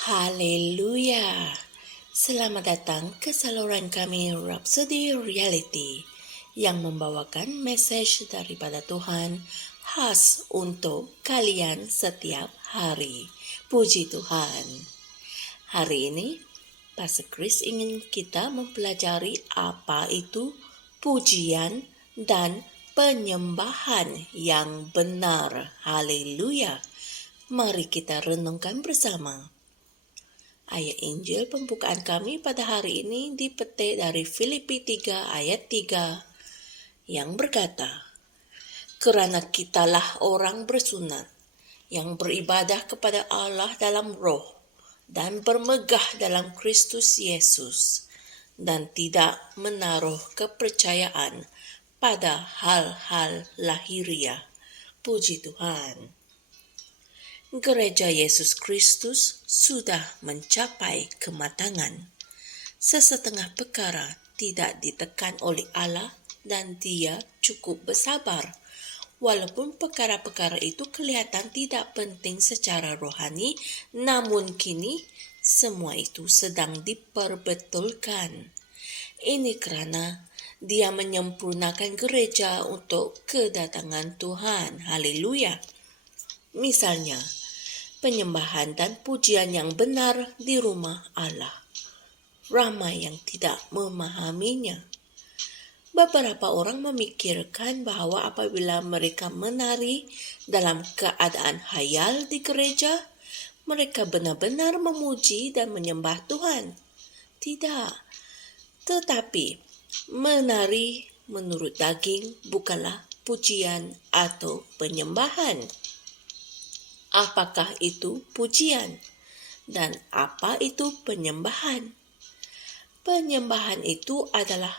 Haleluya. Selamat datang ke saluran kami Rhapsody Reality yang membawakan message daripada Tuhan khas untuk kalian setiap hari. Puji Tuhan. Hari ini Pastor Chris ingin kita mempelajari apa itu pujian dan penyembahan yang benar. Haleluya. Mari kita renungkan bersama. Ayat Injil pembukaan kami pada hari ini dipetik dari Filipi 3 ayat 3 yang berkata, "Kerana kitalah orang bersunat yang beribadah kepada Allah dalam roh dan bermegah dalam Kristus Yesus dan tidak menaruh kepercayaan pada hal-hal lahiriah." Puji Tuhan. Gereja Yesus Kristus sudah mencapai kematangan. Sesetengah perkara tidak ditekan oleh Allah dan Dia cukup bersabar. Walaupun perkara-perkara itu kelihatan tidak penting secara rohani, namun kini semua itu sedang diperbetulkan. Ini kerana Dia menyempurnakan gereja untuk kedatangan Tuhan. Haleluya. Misalnya, penyembahan dan pujian yang benar di rumah Allah. Ramai yang tidak memahaminya. Beberapa orang memikirkan bahwa apabila mereka menari dalam keadaan hayal di gereja, mereka benar-benar memuji dan menyembah Tuhan. Tidak. Tetapi, menari menurut daging bukanlah pujian atau penyembahan. Apakah itu pujian? Dan apa itu penyembahan? Penyembahan itu adalah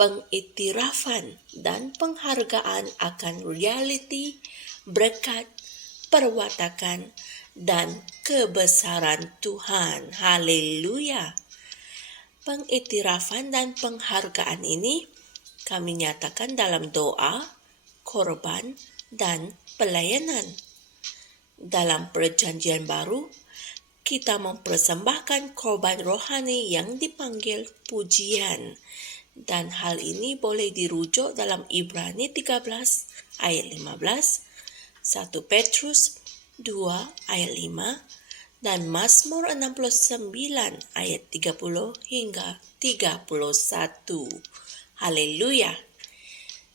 pengiktirafan dan penghargaan akan realiti, berkat, perwatakan, dan kebesaran Tuhan. Haleluya. Pengiktirafan dan penghargaan ini kami nyatakan dalam doa, korban, dan pelayanan. Dalam perjanjian baru, kita mempersembahkan korban rohani yang dipanggil pujian. Dan hal ini boleh dirujuk dalam Ibrani 13 ayat 15, 1 Petrus 2 ayat 5, dan Mazmur 69 ayat 30 hingga 31. Haleluya.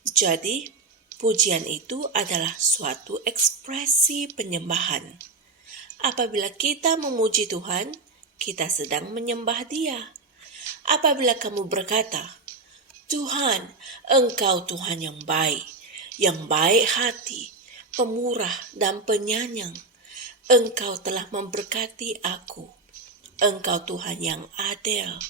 Jadi, pujian itu adalah suatu ekspresi penyembahan. Apabila kita memuji Tuhan, kita sedang menyembah Dia. Apabila kamu berkata, "Tuhan, Engkau Tuhan yang baik hati, pemurah dan penyayang. Engkau telah memberkati aku. Engkau Tuhan yang adil,"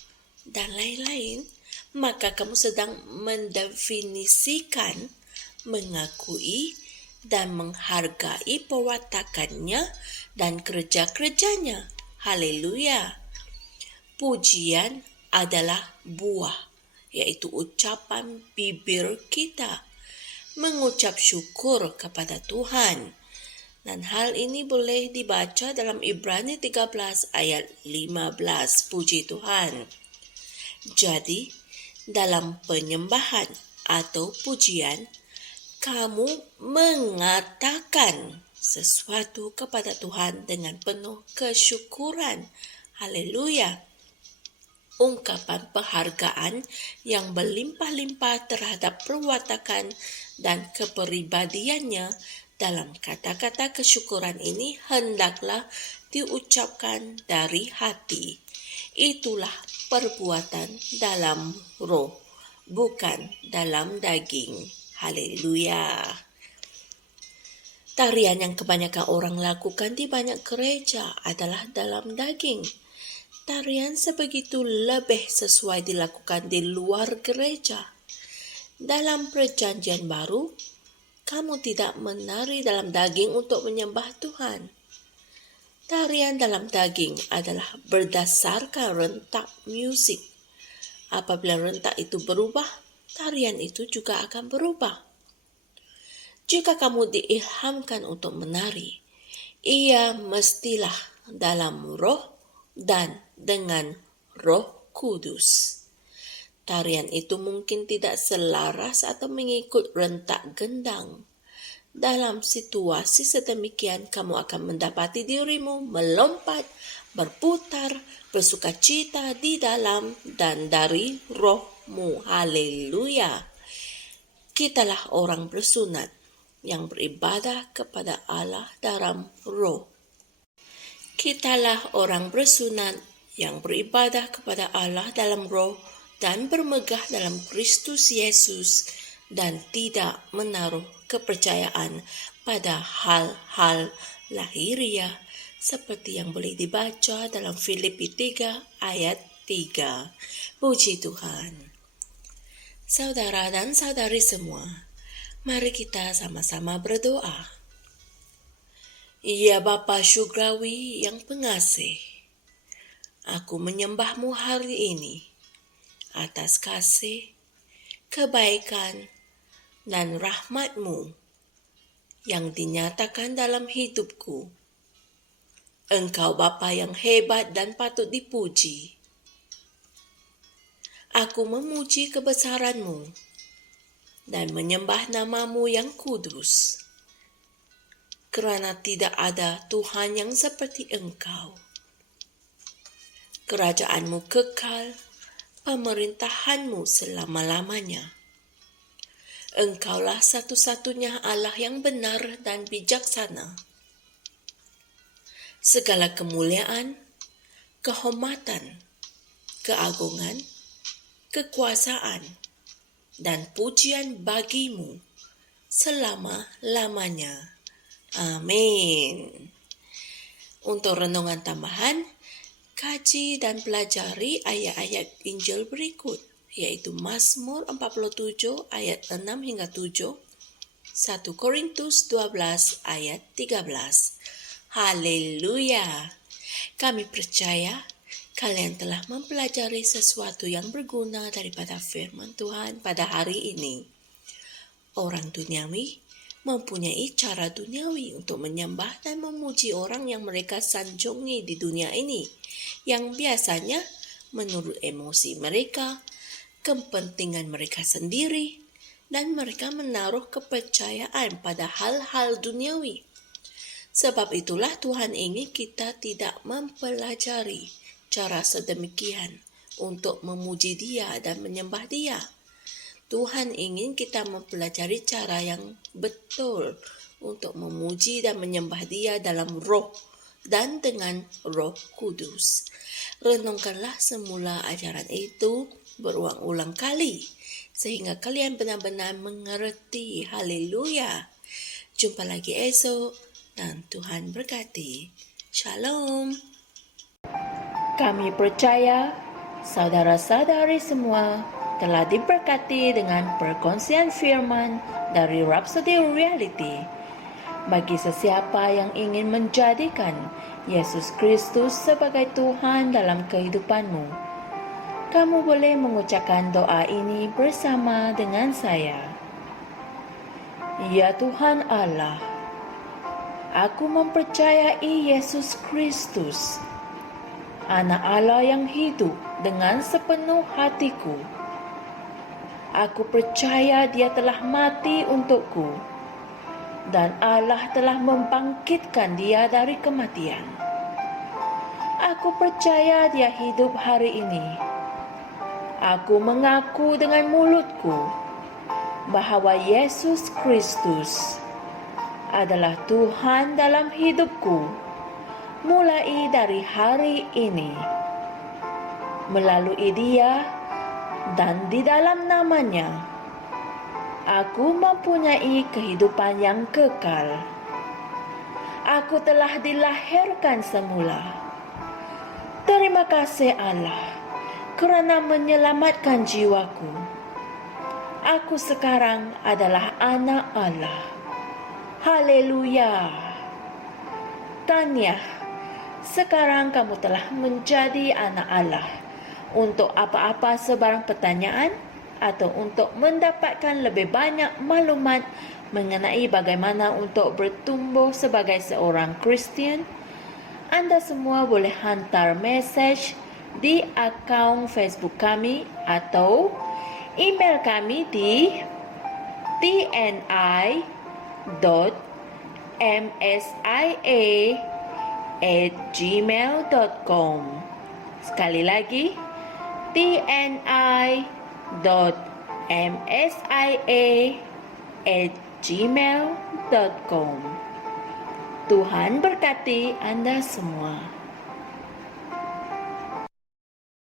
dan lain-lain, maka kamu sedang mendefinisikan, mengakui dan menghargai perwatakannya dan kerja-kerjanya. Haleluya. Pujian adalah buah, yaitu ucapan bibir kita, mengucap syukur kepada Tuhan. Dan hal ini boleh dibaca dalam Ibrani 13 ayat 15. Puji Tuhan. Jadi, dalam penyembahan atau pujian, kamu mengatakan sesuatu kepada Tuhan dengan penuh kesyukuran. Haleluya. Ungkapan penghargaan yang berlimpah-limpah terhadap perwatakan dan kepribadiannya dalam kata-kata kesyukuran ini hendaklah diucapkan dari hati. Itulah perbuatan dalam roh, bukan dalam daging. Haleluya. Tarian yang kebanyakan orang lakukan di banyak gereja adalah dalam daging. Tarian sebegitu lebih sesuai dilakukan di luar gereja. Dalam perjanjian baru, kamu tidak menari dalam daging untuk menyembah Tuhan. Tarian dalam daging adalah berdasarkan rentak musik. Apabila rentak itu berubah, tarian itu juga akan berubah. Jika kamu diilhamkan untuk menari, ia mestilah dalam roh, dan dengan Roh Kudus. Tarian itu mungkin tidak selaras atau mengikut rentak gendang. Dalam situasi sedemikian, kamu akan mendapati dirimu melompat, berputar, bersukacita di dalam dan dari rohmu. Haleluya. Kitalah orang bersunat yang beribadah kepada Allah dalam roh. Kitalah orang bersunat yang beribadah kepada Allah dalam roh dan bermegah dalam Kristus Yesus dan tidak menaruh kepercayaan pada hal-hal lahiriah seperti yang boleh dibaca dalam Filipi 3 ayat 3. Puji Tuhan. Saudara dan saudari semua, mari kita sama-sama berdoa. Ya Bapa Syukrawi yang pengasih, aku menyembahmu hari ini atas kasih, kebaikan, dan rahmat-Mu yang dinyatakan dalam hidupku. Engkau Bapa yang hebat dan patut dipuji. Aku memuji kebesaran-Mu dan menyembah nama-Mu yang kudus, kerana tidak ada Tuhan yang seperti Engkau. Kerajaan-Mu kekal, pemerintahan-Mu selama-lamanya. Engkaulah satu-satunya Allah yang benar dan bijaksana. Segala kemuliaan, kehormatan, keagungan, kekuasaan, dan pujian bagi-Mu selama-lamanya. Amin. Untuk renungan tambahan, kaji dan pelajari ayat-ayat Injil berikut, yaitu Mazmur 47 ayat 6 hingga 7, 1 Korintus 12 ayat 13. Haleluya! Kami percaya kalian telah mempelajari sesuatu yang berguna daripada firman Tuhan pada hari ini. Orang duniawi mempunyai cara duniawi untuk menyembah dan memuji orang yang mereka sanjungi di dunia ini, yang biasanya menurut emosi mereka, kepentingan mereka sendiri, dan mereka menaruh kepercayaan pada hal-hal duniawi. Sebab itulah Tuhan ingin kita tidak mempelajari cara sedemikian untuk memuji Dia dan menyembah Dia. Tuhan ingin kita mempelajari cara yang betul untuk memuji dan menyembah Dia dalam roh dan dengan Roh Kudus. Renungkanlah semula ajaran itu berulang-ulang kali sehingga kalian benar-benar mengerti. Haleluya. Jumpa lagi esok dan Tuhan berkati. Shalom. Kami percaya saudara-saudari semua telah diberkati dengan perkongsian firman dari Rhapsody Reality. Bagi sesiapa yang ingin menjadikan Yesus Kristus sebagai Tuhan dalam kehidupanmu, kamu boleh mengucapkan doa ini bersama dengan saya. Ya Tuhan Allah, aku mempercayai Yesus Kristus, Anak Allah yang hidup dengan sepenuh hatiku. Aku percaya Dia telah mati untukku dan Allah telah membangkitkan Dia dari kematian. Aku percaya Dia hidup hari ini. Aku mengaku dengan mulutku bahawa Yesus Kristus adalah Tuhan dalam hidupku mulai dari hari ini. Melalui Dia dan di dalam nama-Nya, aku mempunyai kehidupan yang kekal. Aku telah dilahirkan semula. Terima kasih Allah kerana menyelamatkan jiwaku. Aku sekarang adalah anak Allah. Haleluya. Tahniah, sekarang kamu telah menjadi anak Allah. Untuk apa-apa sebarang pertanyaan atau untuk mendapatkan lebih banyak maklumat mengenai bagaimana untuk bertumbuh sebagai seorang Kristian Anda semua boleh hantar message di akaun Facebook kami atau email kami di tni.msia@gmail.com. Sekali lagi, tni.msia@gmail.com. Tuhan berkati Anda semua.